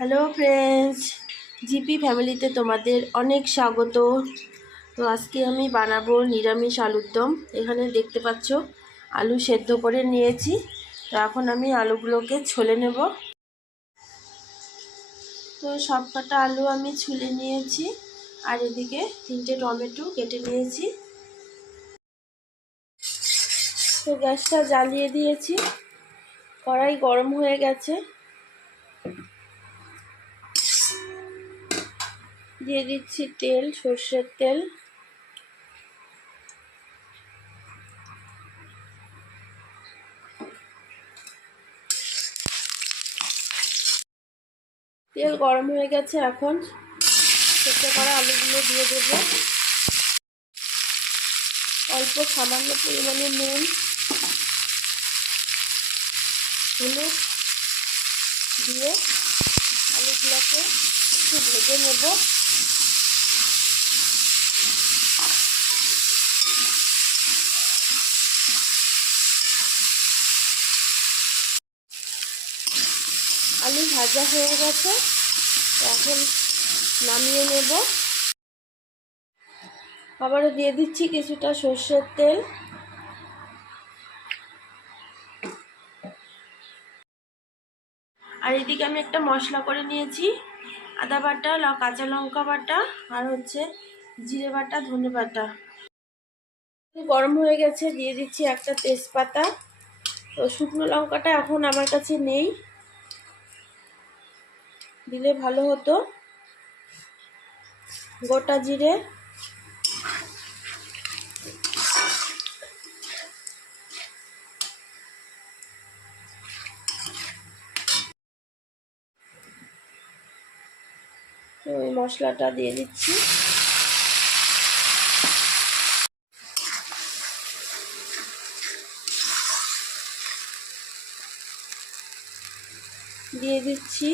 Hello friends, GP ফ্যামিলিতে তোমাদের অনেক স্বাগত। তো আজকে আমি বানাবো নিরামিষ আলুর দম। এখানে দেখতে পাচ্ছ, আলু সেদ্ধ করে নিয়েছি। তো এখন আমি আলুগুলোকে ছলে নেব। তো সব কটা আলু আমি ছুলে নিয়েছি, আর এদিকে তিনটে টমেটো কেটে নিয়েছি। তো গ্যাসটা জ্বালিয়ে দিয়েছি। কড়াই গরম হয়ে গেছে। দিয়ে দিচ্ছি তেল, সর্ষের তেল। তেল গরম হয়ে গেছে এখন। সেদ্ধ করা আলুগুলো দিয়ে দেবো। অল্প সামান্য পরিমাণে নুন, হলুদ দিয়ে আলুগুলোকে একটু ভেজে নেব। আলু ভাজা হয়ে গেছে এখন নামিয়ে নেব। আবারও দিয়ে দিচ্ছি কিছুটা সর্ষের তেল। আর এদিকে আমি একটা মশলা করে নিয়েছি, আদা বাটা কাঁচা লঙ্কা বাটা, আর হচ্ছে জিরে বাটা, ধনে বাটা। গরম হয়ে গেছে, দিয়ে দিচ্ছি একটা তেজপাতা। তো শুকনো লঙ্কাটা এখন আমার কাছে নেই। দিলে ভালো হতো। গোটা জিরে। তো ওই মশলাটা দিয়ে দিচ্ছি। দিয়ে দিচ্ছি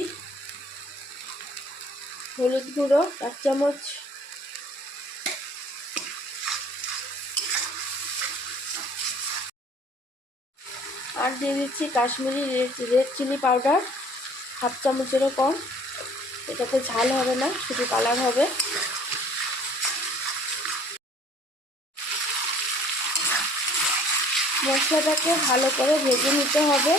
হলুদ গুঁড়ো, এক চামচ। আর দিয়ে দিচ্ছি Kashmiri red red chilli powder, half চামচেরও কম। এটাতে ঝাল হবে না, শুধু কালার হবে। মশলাটাকে ভালো করে ভেজে নিতে হবে।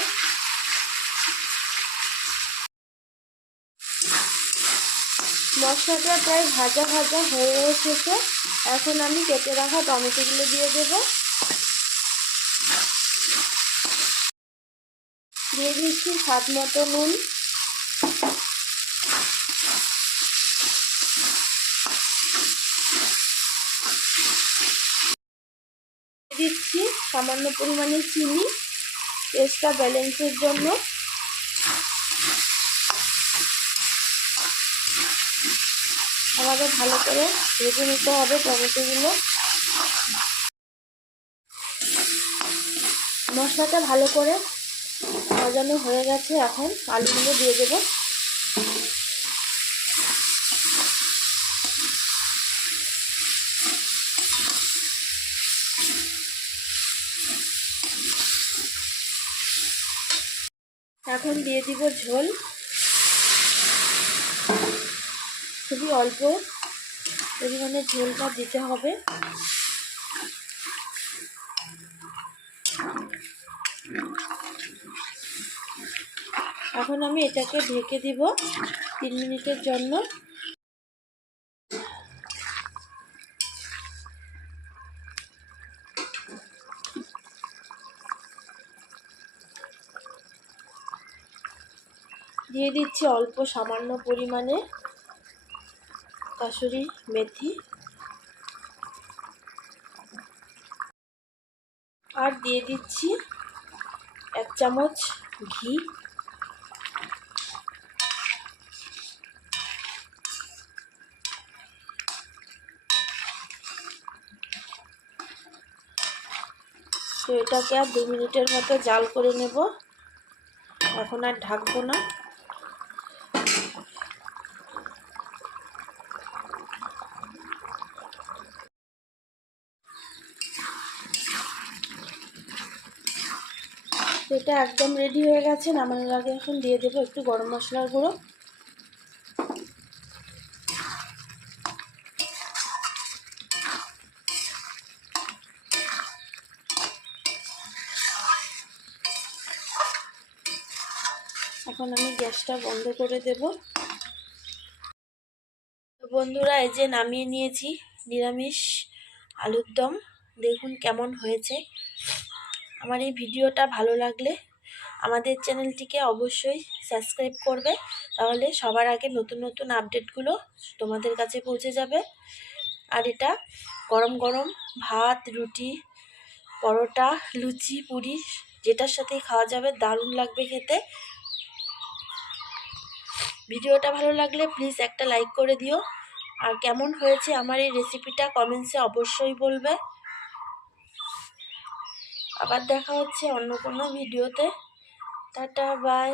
মশলাটা প্রায় ভাজা ভাজা হয়ে এসেছে। এখন আমি কেটে রাখা টমেটোগুলো দিয়ে দেব। দিয়ে দিচ্ছি স্বাদ মতো নুন। দিচ্ছি সামান্য পরিমাণে চিনি। টেস্টটা ব্যালেন্সের জন্য। আমাদের ভালো করে ভেজে নিতে হবে টমেটোগুলো। মশলাটা ভালো করে সাজানো হয়ে গেছে এখন আলুগুলো দিয়ে দেবো। এখন দিয়ে দিব ঝোল। খুবই অল্প পরিমাণে ঝোলটা দিতে হবে। এখন আমি এটাকে ঢেকে দিব তিন মিনিটের জন্য। দিয়ে দিচ্ছি অল্প সামান্য পরিমাণে। কাসুরি মেথি। আর দিয়ে দিচ্ছি এক চামচ ঘি। তো এটাকে আর দু মিনিটের মতো জাল করে নেব। এখন আর ঢাকবো না। এটা একদম রেডি হয়ে গেছে, নামানোর আগে এখন দিয়ে দেবো একটু গরম মশলার গুঁড়ো। এখন আমি গ্যাসটা বন্ধ করে দেব। বন্ধুরা, এই যে নামিয়ে নিয়েছি নিরামিষ আলুর দম, দেখুন কেমন হয়েছে। আমার এই ভিডিওটা ভালো লাগলে আমাদের চ্যানেলটিকে অবশ্যই সাবস্ক্রাইব করবে। তাহলে সবার আগে নতুন নতুন আপডেটগুলো তোমাদের কাছে পৌঁছে যাবে। আর এটা গরম গরম ভাত, রুটি, পরোটা, লুচি, পুরি যেটার সাথেই খাওয়া যাবে, দারুণ লাগবে খেতে। ভিডিওটা ভালো লাগলে প্লিজ একটা লাইক করে দিও। আর কেমন হয়েছে আমার এই রেসিপিটা কমেন্টসে অবশ্যই বলবে। আবার দেখা হচ্ছে অন্য কোনো ভিডিওতে। Tata bye